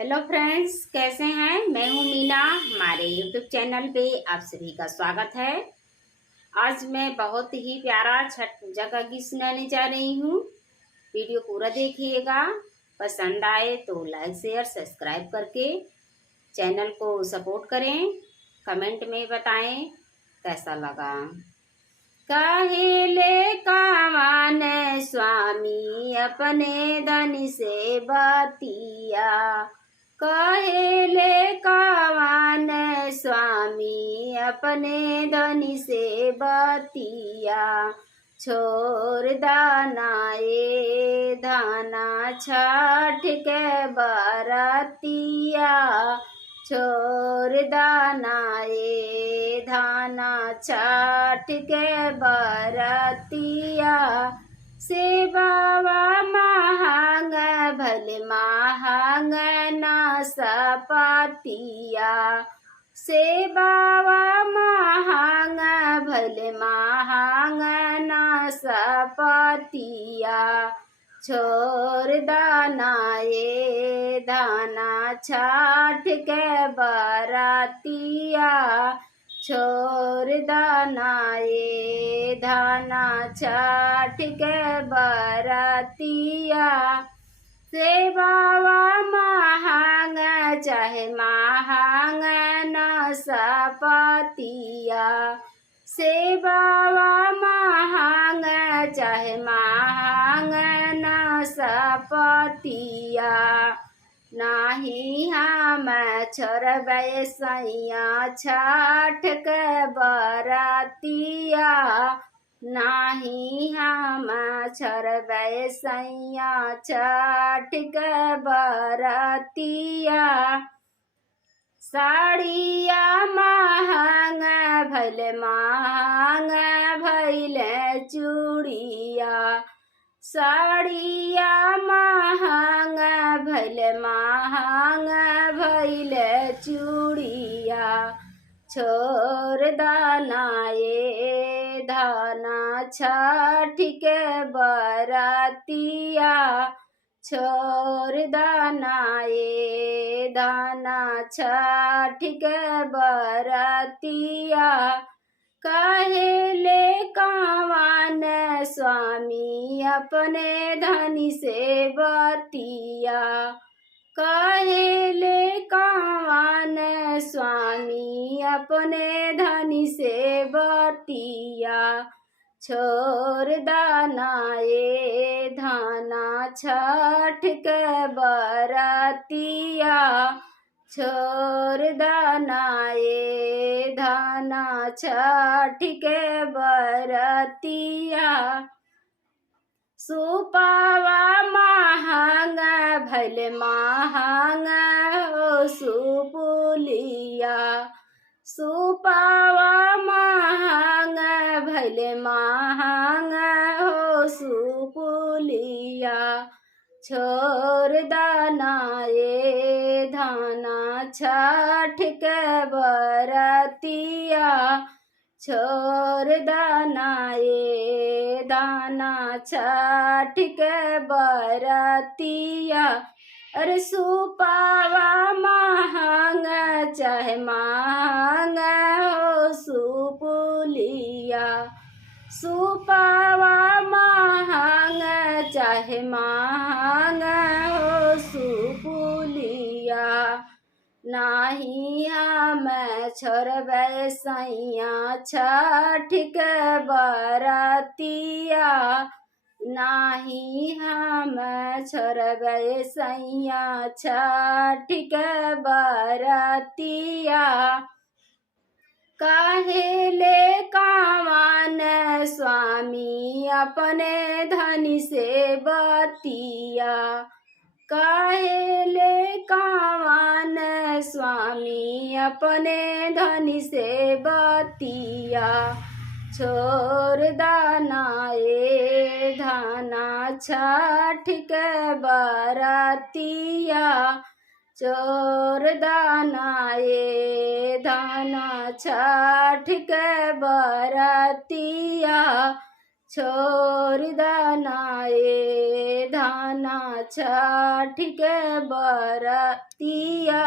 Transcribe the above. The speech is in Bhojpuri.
हेलो फ्रेंड्स, कैसे हैं। मैं हूं मीना। हमारे यूट्यूब चैनल पे आप सभी का स्वागत है। आज मैं बहुत ही प्यारा छठ पूजा का गीत सुनाने जा रही हूं। वीडियो पूरा देखिएगा। पसंद आए तो लाइक शेयर सब्सक्राइब करके चैनल को सपोर्ट करें। कमेंट में बताएं कैसा लगा। कहिले कावन स्वामी अपने धन से बतिया। कहिले कावन स्वामी अपने धन से बतिया। छोड़ दाना ये धाना छठ के बरतिया। छोड़ दाना ये धाना छठ के बरतिया। से बाबा महंग भल महंग न सपतिया। से बाबा महंग भल महंग न सपतिया। छोड़ दाना ये दाना छठ के बरतिया। छोड़ दाना ये दाना छठ के बरतिया। से बाबा महंग चाहे महंग न सपतिया। से बाबा महंग चाहे महंग न सपतिया। नाही हम छोड़बै सैया छठ के बरतिया। नाही हम छोड़बै सैया छठ के बरतिया। साड़िया महंग भल महंग भैल चूड़िया। साड़िया महंग भल महंग भैल चूड़िया। छोड़ दाना ये धाना छठ के बरतिया। छोड़ दाना ये दाना छठ के बरतिया। कहिले कावन स्वामी अपने धन से बतिया। कहिले कावन स्वामी अपने धन से बतिया। छोड़ दाना ये धाना छठ के बरतिया। छोड़ दाना ये धाना छठ के बरतिया। सुपावा महंग भल महंग हो सुपुलिया। सुपावा महंग भल महंग हो सुपुलिया। छोड़ दाना ये धाना छठ के बरतिया। छोड़ दाना ये दाना छठ के बरतिया। अरे सुपावा महंग चाहे महंग हो सुपुलिया। सुपावा महंग चाहे महंग हो सुपुलिया। नाही हम छोड़बै सैया छठ के बरतिया। नाही हम छोड़बै सैया छठ के बरतिया। कहिले कावन स्वामी अपने धन से बतिया। कहिले कावन स्वामी अपने धन से बतिया। छोड़ दाना ये धाना छठ के बरतिया। छोड़ दाना ये धाना छठ के बरतिया। छोड़ दनाए धाना छठ के बरतिया